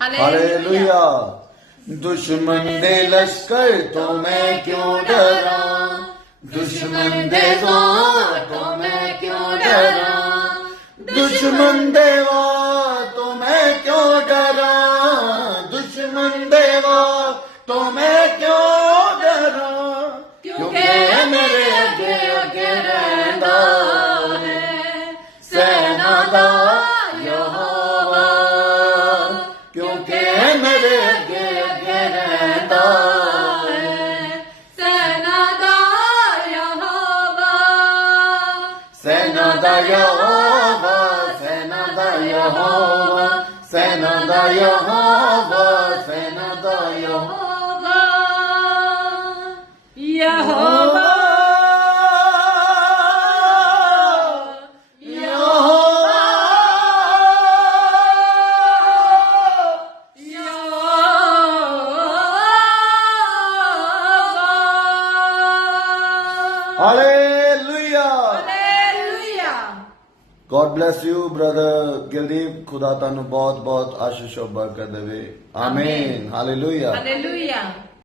Hallelujah. दुश्मन दे लश्कर तो मैं क्यों डरा, दुश्मन दे वार तो मैं क्यों डरा, दुश्मन दे वार तो मैं क्यों डरा, दुश्मन दे वार तो मैं क्यों डरा, क्योंकि मेरे अगे अगे रहंदा है सेना दा यहोवा, क्योंकि मेरे अगे अगे रहंदा है सेना दा यहोवा, सेना दा यहोवा, सेना दा यहोवा, सेना दा यहोवा, सेना दा Jehovah, Jehovah hallelujah. Hallelujah. God bless you, brother Gildeep. खुदा तानू बहुत बहुत आशीष और बरकत देवे। आमीन। हालेलुया। हालेलुया।